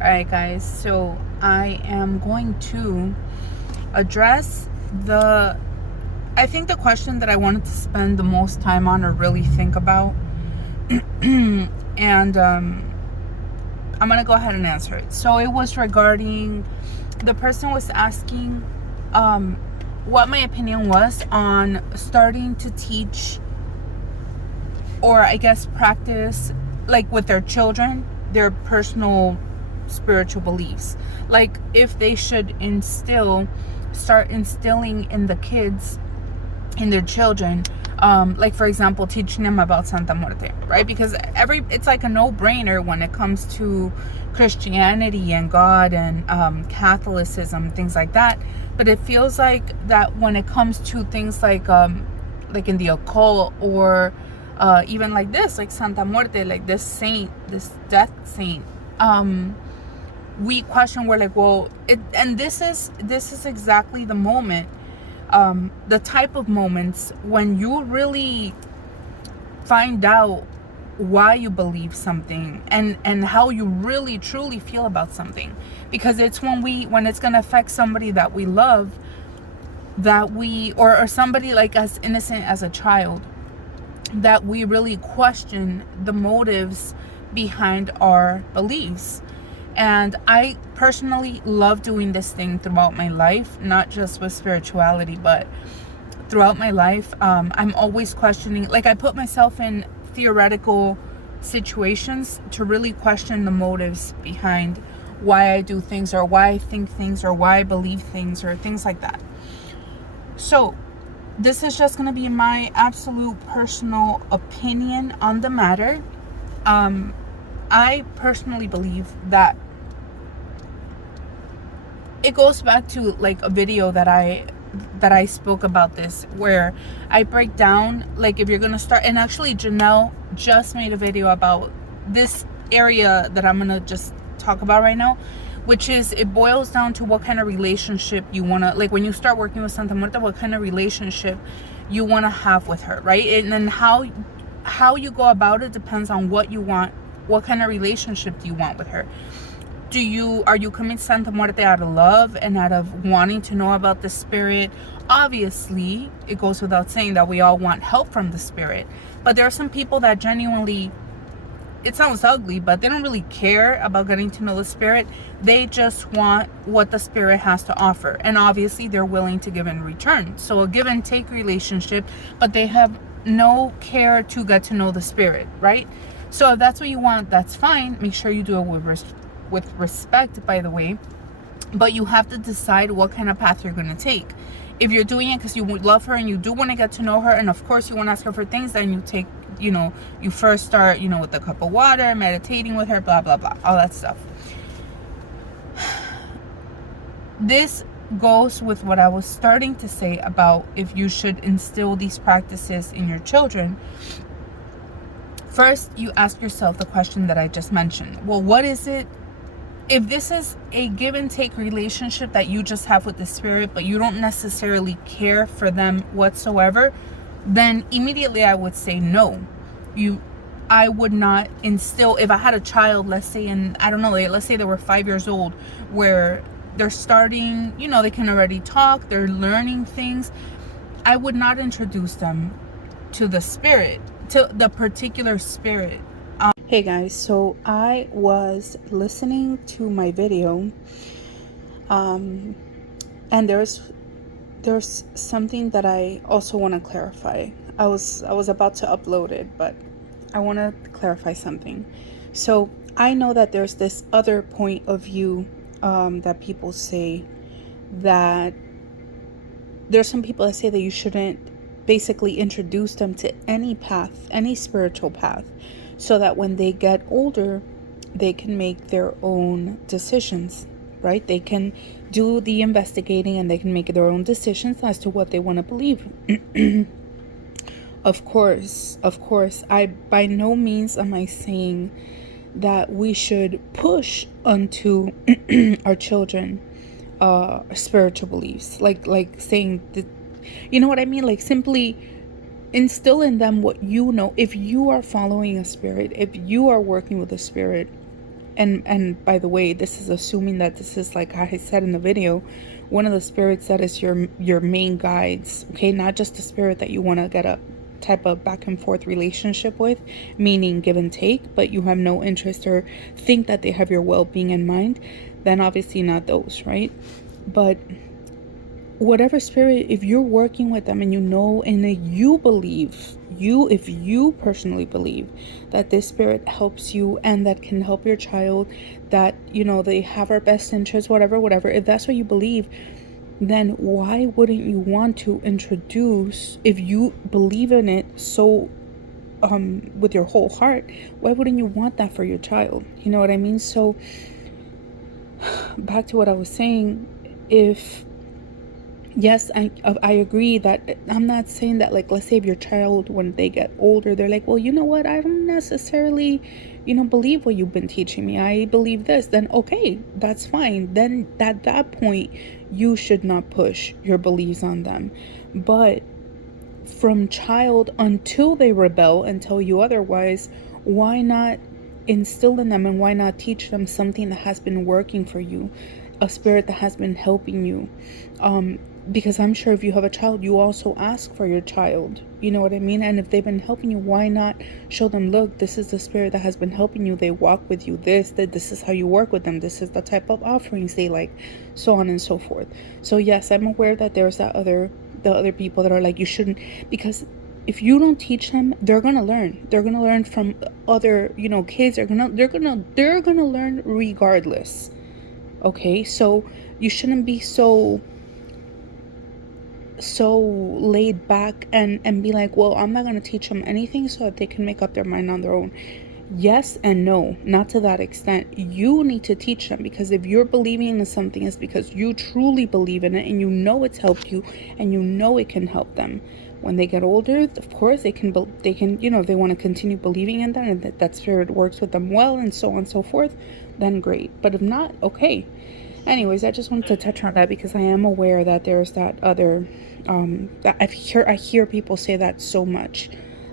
Alright guys, so I am going to address I think the question that I wanted to spend the most time on or really think about. And I'm gonna go ahead and answer it. So it was regarding, the person was asking what my opinion was on starting to teach, or I guess practice, like with their children, their personal spiritual beliefs. Like if they should start instilling in the kids, in their children, like for example, teaching them about Santa Muerte, right? Because it's like a no-brainer when it comes to Christianity and God and Catholicism, things like that. But it feels like that when it comes to things like in the occult, or even like this, like Santa Muerte, like this saint, this death saint, we question, we're like, well, and this is exactly the moment, the type of moments when you really find out why you believe something, and how you really truly feel about something. Because it's when it's going to affect somebody that we love, that we, or somebody like as innocent as a child, that we really question the motives behind our beliefs. And I personally love doing this thing throughout my life, not just with spirituality, but throughout my life. I'm always questioning, like I put myself in theoretical situations to really question the motives behind why I do things, or why I think things, or why I believe things, or things like that. So this is just going to be my absolute personal opinion on the matter. I personally believe that it goes back to like a video that I spoke about this, where I break down, like if you're gonna start, and actually Janelle just made a video about this area that I'm gonna just talk about right now, which is, it boils down to what kind of relationship you want to, like when you start working with Santa Muerte, what kind of relationship you want to have with her, right? And then how you go about it depends on what you want. What kind of relationship do you want with her? Are you coming to Santa Muerte out of love and out of wanting to know about the spirit? Obviously, it goes without saying that we all want help from the spirit. But there are some people that genuinely, it sounds ugly, but they don't really care about getting to know the spirit. They just want what the spirit has to offer. And obviously, they're willing to give in return. So a give and take relationship, but they have no care to get to know the spirit, right? So if that's what you want, that's fine. Make sure you do it with respect, by the way. But you have to decide what kind of path you're going to take. If you're doing it because you love her and you do want to get to know her, and of course you want to ask her for things, then you take, you first start, with a cup of water, meditating with her, blah, blah, blah, all that stuff. This goes with what I was starting to say about if you should instill these practices in your children. First, you ask yourself the question that I just mentioned. Well, what is it? If this is a give and take relationship that you just have with the spirit, but you don't necessarily care for them whatsoever, then immediately I would say no. I would not instill, if I had a child, let's say, I don't know, let's say they were 5 years old, where they're starting, they can already talk, they're learning things. I would not introduce them to the spirit, to the particular spirit. Hey guys, so I was listening to my video, and there's something that I also want to clarify. I was about to upload it, but I want to clarify something. So I know that there's this other point of view that people say, that there's some people that say that you shouldn't basically introduce them to any path, any spiritual path, so that when they get older, they can make their own decisions, right? They can do the investigating and they can make their own decisions as to what they want to believe. Of course, I by no means am I saying that we should push onto our children spiritual beliefs, like saying that, you know what I mean? Like simply instill in them what you know. If you are following a spirit, if you are working with a spirit, And by the way, this is assuming that this is, like I said in the video, one of the spirits that is your main guides, okay? Not just a spirit that you want to get a type of back and forth relationship with, meaning give and take, but you have no interest or think that they have your well-being in mind, then obviously not those, right? But whatever spirit, if you're working with them and you know and you believe, if you personally believe that this spirit helps you and that can help your child, that, you know, they have our best interests, whatever, if that's what you believe, then why wouldn't you want to introduce, if you believe in it so with your whole heart, why wouldn't you want that for your child? You know what I mean? So back to what I was saying, if yes, I agree that I'm not saying that, like, let's say if your child, when they get older, they're like, well, you know what, I don't necessarily, you know, believe what you've been teaching me, I believe this, then okay, that's fine. Then at that point, you should not push your beliefs on them. But from child until they rebel and tell you otherwise, why not instill in them, and why not teach them something that has been working for you, a spirit that has been helping you? Because I'm sure if you have a child, you also ask for your child, you know what I mean? And if they've been helping you, why not show them, look, this is the spirit that has been helping you, they walk with you, this is how you work with them, this is the type of offerings they like, so on and so forth. So yes, I'm aware that there's the other people that are like, you shouldn't, because if you don't teach them, they're gonna learn from other, you know, kids. They're gonna learn regardless. Okay, so you shouldn't be so laid back and be like, well, I'm not going to teach them anything so that they can make up their mind on their own. Yes and no, not to that extent. You need to teach them, because if you're believing in something, it's because you truly believe in it and you know it's helped you and you know it can help them. When they get older, of course they can, you know, if they want to continue believing in that and that spirit works with them well and so on and so forth, then great. But if not, okay. Anyways, I just wanted to touch on that because I am aware that there's that other that I hear people say that so much,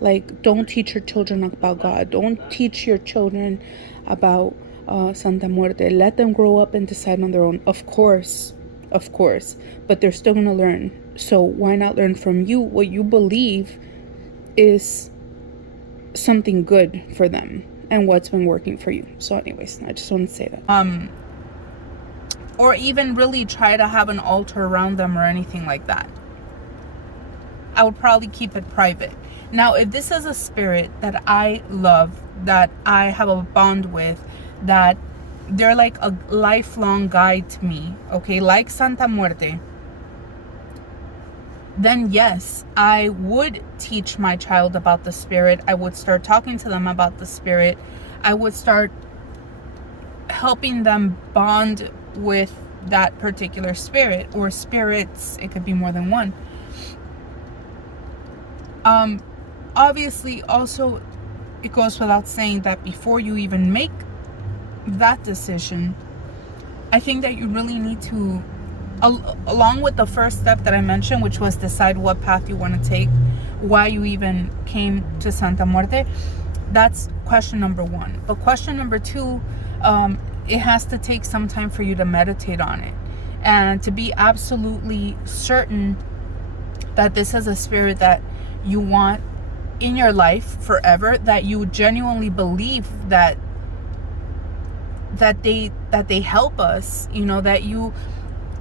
like, don't teach your children about God, don't teach your children about Santa Muerte, let them grow up and decide on their own. Of course, but they're still gonna learn. So why not learn from you what you believe is something good for them and what's been working for you? So anyways, I just want to say that. Or even really try to have an altar around them or anything like that. I would probably keep it private. Now, if this is a spirit that I love, that I have a bond with, that they're like a lifelong guide to me, okay, like Santa Muerte, then yes, I would teach my child about the spirit. I would start talking to them about the spirit. I would start helping them bond with that particular spirit or spirits. It could be more than one. Obviously, also, it goes without saying that before you even make that decision, I think that you really need to, along with the first step that I mentioned, which was decide what path you want to take, why you even came to Santa Muerte. That's question number one. But question number two, it has to take some time for you to meditate on it and to be absolutely certain that this is a spirit that you want in your life forever, that you genuinely believe that they help us, you know, that you,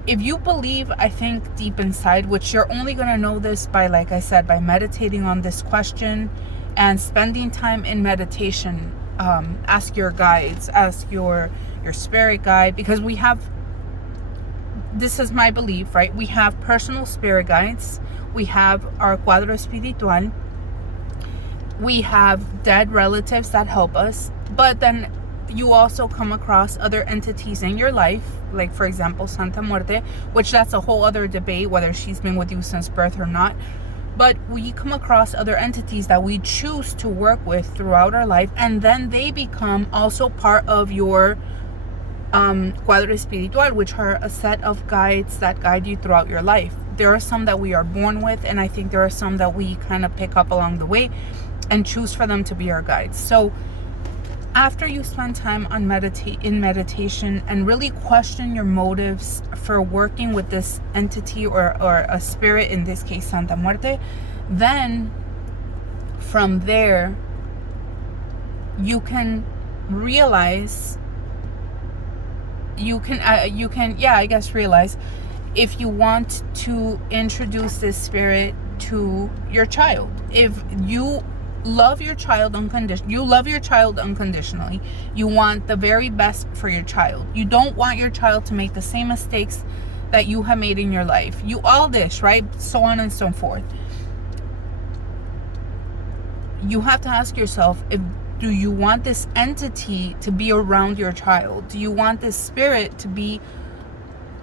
if you believe, I think deep inside, which you're only going to know this by, like I said, by meditating on this question and spending time in meditation. Ask your guides, ask your spirit guide, because we have, this is my belief, right? We have personal spirit guides, we have our cuadro espiritual, we have dead relatives that help us, but then you also come across other entities in your life, like for example Santa Muerte, which that's a whole other debate whether she's been with you since birth or not. But we come across other entities that we choose to work with throughout our life, and then they become also part of your cuadro espiritual, which are a set of guides that guide you throughout your life. There are some that we are born with, and I think there are some that we kind of pick up along the way and choose for them to be our guides. So after you spend time on meditation and really question your motives for working with this entity or a spirit, in this case Santa Muerte, then from there you can realize, realize if you want to introduce this spirit to your child. If you love your child unconditionally, you want the very best for your child. You don't want your child to make the same mistakes that you have made in your life. All this, right? So on and so forth. You have to ask yourself, do you want this entity to be around your child? Do you want this spirit to be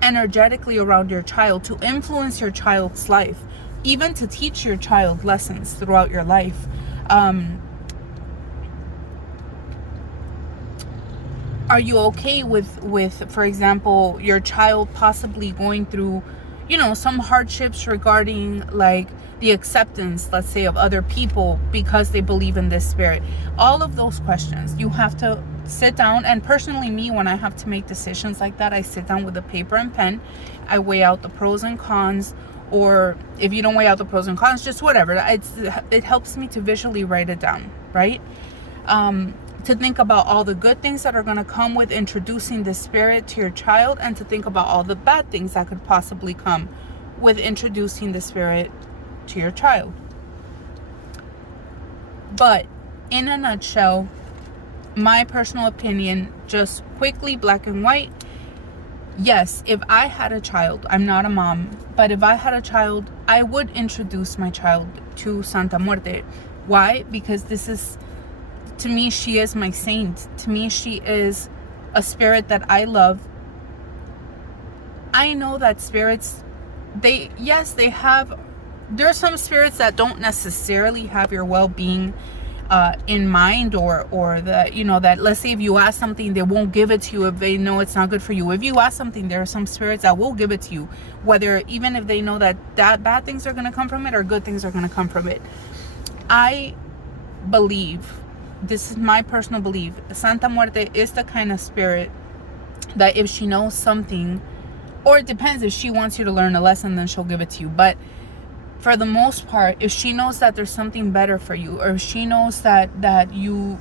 energetically around your child, to influence your child's life, even to teach your child lessons throughout your life? Are you okay with, for example, your child possibly going through, some hardships regarding like the acceptance, let's say, of other people because they believe in this spirit? All of those questions you have to sit down. And personally, me, when I have to make decisions like that, I sit down with a paper and pen. I weigh out the pros and cons, or if you don't weigh out the pros and cons, just whatever. It helps me to visually write it down, right? To think about all the good things that are going to come with introducing the spirit to your child, and to think about all the bad things that could possibly come with introducing the spirit to your child. But in a nutshell, my personal opinion, just quickly, black and white, yes, if I had a child, I'm not a mom, but if I had a child, I would introduce my child to Santa Muerte. Why? Because to me, she is my saint. To me, she is a spirit that I love. I know that spirits, there are some spirits that don't necessarily have your well-being in mind, or that, that, let's say, if you ask something, they won't give it to you if they know it's not good for you. If you ask something, there are some spirits that will give it to you, whether, even if they know that bad things are going to come from it or good things are going to come from it. I believe, this is my personal belief, Santa Muerte is the kind of spirit that if she knows something, or it depends, if she wants you to learn a lesson, then she'll give it to you. But for the most part, if she knows that there's something better for you, or if she knows that you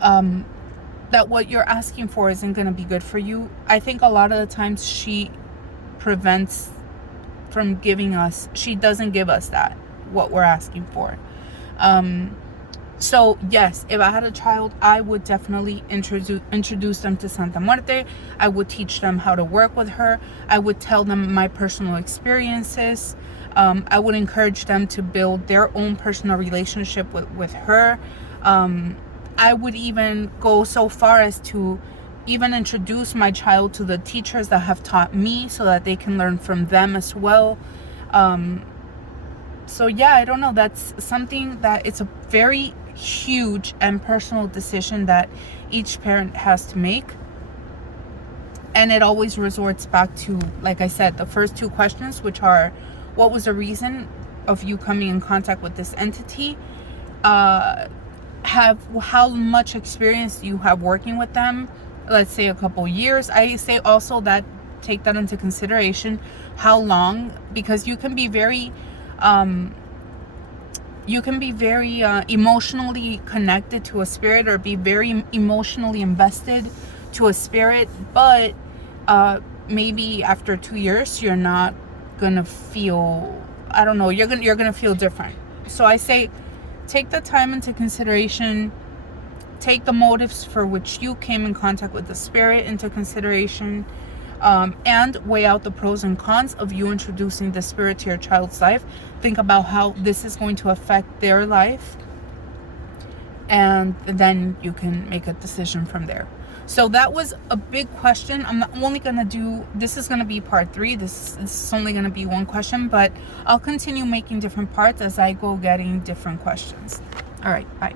that what you're asking for isn't going to be good for you, I think a lot of the times she prevents from giving us, she doesn't give us what we're asking for. So yes, if I had a child, I would definitely introduce them to Santa Muerte. I would teach them how to work with her. I would tell them my personal experiences. I would encourage them to build their own personal relationship with her. I would even go so far as to even introduce my child to the teachers that have taught me, so that they can learn from them as well. So yeah, I don't know. That's something that it's a very huge and personal decision that each parent has to make. And it always resorts back to, like I said, the first two questions, which are, what was the reason of you coming in contact with this entity? How much experience do you have working with them? Let's say a couple years. I say also that take that into consideration. How long? Because you can be very emotionally connected to a spirit, or be very emotionally invested to a spirit, but maybe after 2 years you're not gonna feel, I don't know, you're gonna feel different. So I say, take the time into consideration, take the motives for which you came in contact with the spirit into consideration, and weigh out the pros and cons of you introducing the spirit to your child's life. Think about how this is going to affect their life, and then you can make a decision from there. So that was a big question. I'm not only going to do, this is going to be part 3. This is only going to be one question, but I'll continue making different parts as I go getting different questions. All right, bye.